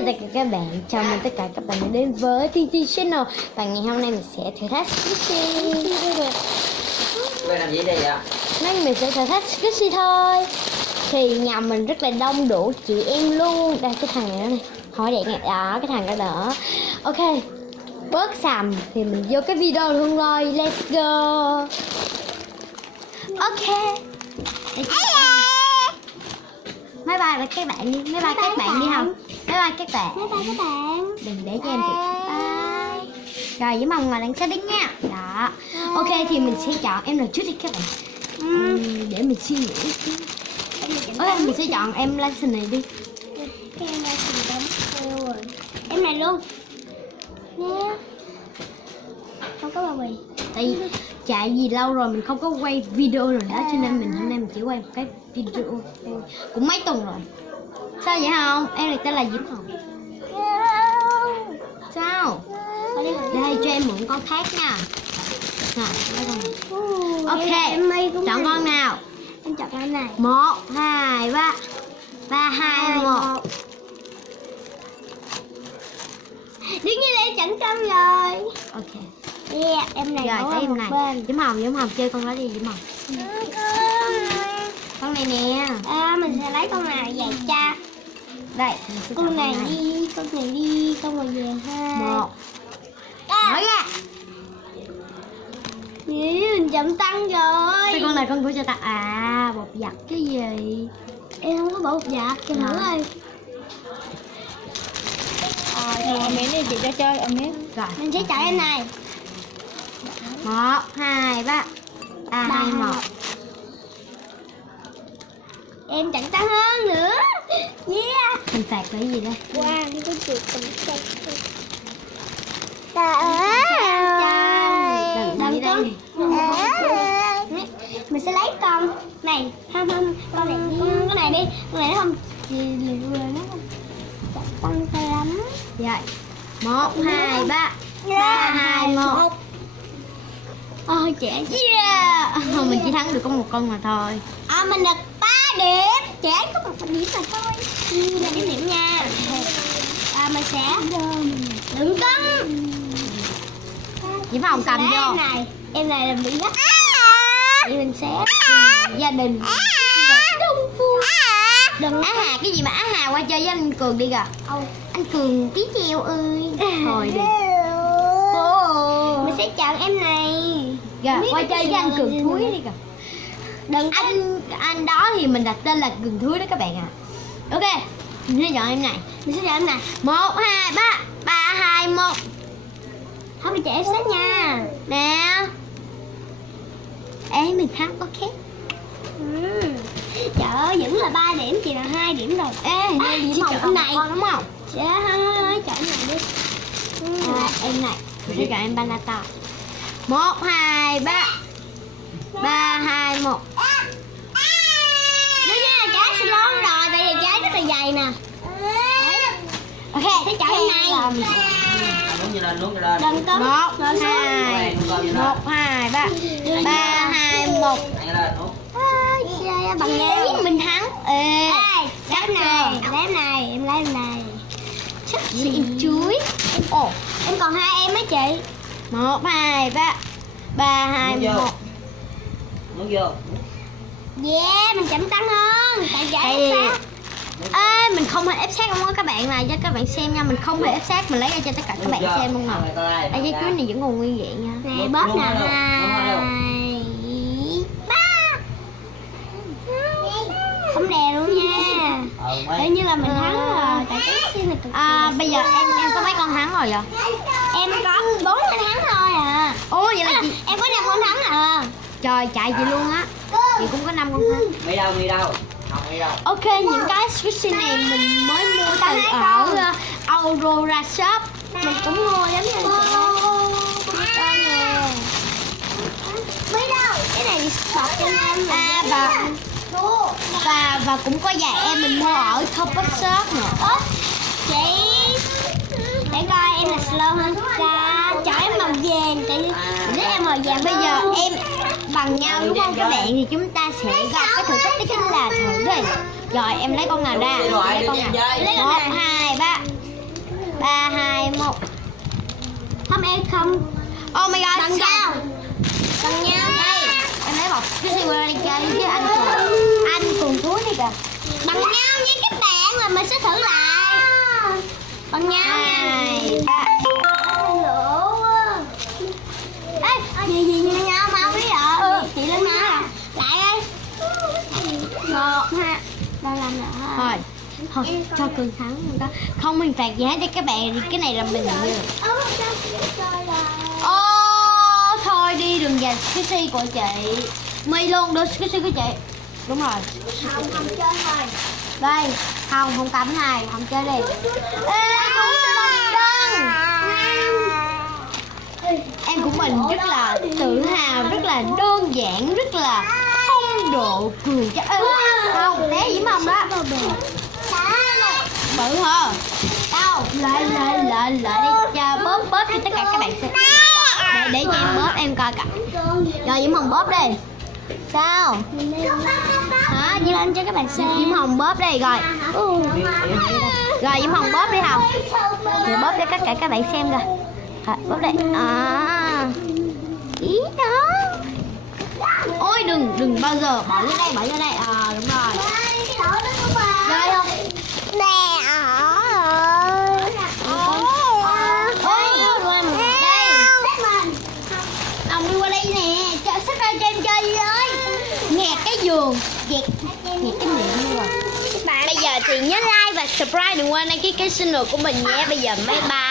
chào tất cả các bạn, chào mừng tất cả các bạn đã đến với TT Channel. Và ngày hôm nay mình sẽ thử thách Squishy. Bạn làm gì đây vậy? Nay mình sẽ thử thách Squishy thôi. Thì nhà mình rất là đông đủ chị em luôn. Đây cái thằng này đó này, hỏi đẹp này đó, cái thằng đó đỡ. Ok, bớt xàm thì mình vô cái video luôn rồi. Let's go. Ok. Bye bye các bạn đi, bye bye các bạn đi không? Bye bye các bạn. Bye bye các bạn. Đừng để cho em chụp. Bye. Rồi với mong ngồi đằng sau đi nha. Đó. Ok thì mình sẽ chọn em nào trước đi các bạn. Để mình suy nghĩ. Ok mình sẽ chọn em Lanson này đi. Cái em Lanson đóng rồi. Em này luôn. Nè. Không có bao bì. Tại vì lâu rồi mình không có quay video rồi đó, cho nên hôm nay mình chỉ quay một cái video cũng mấy tuần rồi. Sao vậy không? Em này tên là Diễm Hồng. Sao? Đây cho em mượn con khác nha. Nào, lấy con này. Ok, chọn con nào? Em chọn con này. 1, 2, 3. 3, 2, 1. Đương nhiên là em chọn con rồi. Ok. Yeah, em này rồi tới em này. Diễm Hồng chơi con đó đi Diễm Hồng. Con này nè. Mình sẽ lấy con này vậy cha. Đây, con này đi, con này đi, con màu vàng 2. 1. Nói ra. Mình chậm tăng rồi. Cái con này con của cho ta bột giặt cái gì? Em không có bột giặt, cho thử ơi. Em miếng đi chị cho chơi em miếng. Rồi, mình sẽ chọn em này. 1, 2, 3. 3, 2, 1. Em chẳng tăng hơn nữa. Yeah. Mình phạt cái gì đây? Wow, cái chuột cầm cây. Đừng đây. Mình sẽ lấy con này. Không, con này đi. Con này nó không lừa nó không tăng tay lắm. Rồi 1, 2, 3. 3, 2, 1. Ôi trẻ. Mình chỉ thắng được có một con mà thôi. Mình được 3 điểm. Trẻ có một điểm mà thôi. Là điểm nha. Mình sẽ đừng cân. Diễm Hồng cầm vô. Em này là bị gắt. Thì mình sẽ Gia đình đông vui. Đừng Á Hà, cái gì mà Á Hà qua chơi với anh Cường đi kìa. Anh Cường tí treo ơi. Thôi đi. Mình sẽ chọn em này. Rồi qua chơi với anh Cường Thúi đi kìa. Đừng anh đó thì mình đặt tên là Cường Thúi đó các bạn ạ. Ok, mình sẽ chọn em này. Mình sẽ chọn em này. 1, 2, 3. 3, 2, 1. Không bị chạy sát nha. Nè. Ê mình thắng ok. Trời ơi, vẫn là 3 điểm, chị là 2 điểm rồi. Diễm Hồng chọn này con đúng không? Sẽ chọn này đi. Em này, mình sẽ chọn em Banata. 1, 2, 3. 3, 2, 1. Đương nhiên là trái sẽ lớn rồi, tại vì trái rất là dày nè. Ok, sẽ chọn em này. Luôn cho lên. Đừng có 1, 2, 1, 2, 3. 3, 2, 1. Bằng giấy Mình thắng. Ê, lấy em này, lấy em này, em lấy em này. chắc sẽ em chuối. Ồ, Em còn 2 em á chị. 1, 2, 3. 3, 2, 1. Muốn vô. Yeah, mình chậm tăng hơn. Tại Tại giải vì sát. mình không hề ép sát luôn á các bạn này, cho các bạn xem nha, mình không hề ép sát, mình lấy ra cho tất cả các bạn xem luôn nè. Giấy chuối này vẫn còn nguyên vẹn nha. Nè bóp nè. 2, 3. Không đè luôn nha. Tự như là mình thắng rồi. Tại cái xin là cực kỳ. Bây giờ em có mấy con thắng rồi vậy? Em có 4 con thắng thôi à. Ồ vậy là chị Em có 5 con thắng à. trời chạy chị luôn á. Chị cũng có 5 con thắng. Đi đâu? Không đi đâu. Ok, những cái Squishy này mình mới mua từ ở Aurora Shop. Mình cũng mua giống như con nè. Mấy đâu? Cái này sọt cho em. Và cũng có vài em mình mua ở Top Shop nữa. Chị để coi em là slow hơn chọn em màu vàng. Tại vì nếu em màu vàng Bây giờ em bằng nhau đúng không các bạn, thì chúng ta sẽ gặp cái thử thách đó chính là thử đây. Rồi em lấy con nào ra? Lấy con nào? lấy 1, con này. 2, 3. 3, 2, 1. Không em không. Oh my god. Bằng nhau. Bằng nhau đây. Em lấy bọc cái gì qua đi chơi chứ anh cùng thú đi kìa. Bằng nhau với các bạn rồi mình sẽ thử lại. Bằng nhau nha. 2, 3. Ê, gì nhau mau biết rồi. Chị lên nào. Lại đây. 1, 2. Đâu làm nữa. Thôi cho Cương thắng không hình phạt gì hết cho các bạn thì cái này là mình như thôi đi đừng giành Skissy của chị My luôn đưa Skissy của chị đúng rồi Không chơi thôi. đây không cấm này không chơi đi ê cứu cho Đông em của mình rất là tự hào rất là đơn giản rất là phong độ cười cho không té Diễm Hồng đó bự hả đâu lại đi cho bóp cho tất cả các bạn xem để cho em bóp em coi cả rồi Diễm Hồng bóp đi sao hả đi lên cho các bạn xem Diễm Hồng bóp đi rồi Diễm Hồng bóp đi Hồng rồi bóp cho tất cả các bạn xem rồi bóp đi ý đó ôi đừng bao giờ bỏ lên đây đúng rồi rơi không Nè Đồng đi qua đây nè sắp ra cho em chơi với nghẹt cái giường nghẹt cái miệng luôn rồi bây giờ thì nhớ like và subscribe đừng quên đăng ký kênh channel của mình nhé bây giờ bye bye.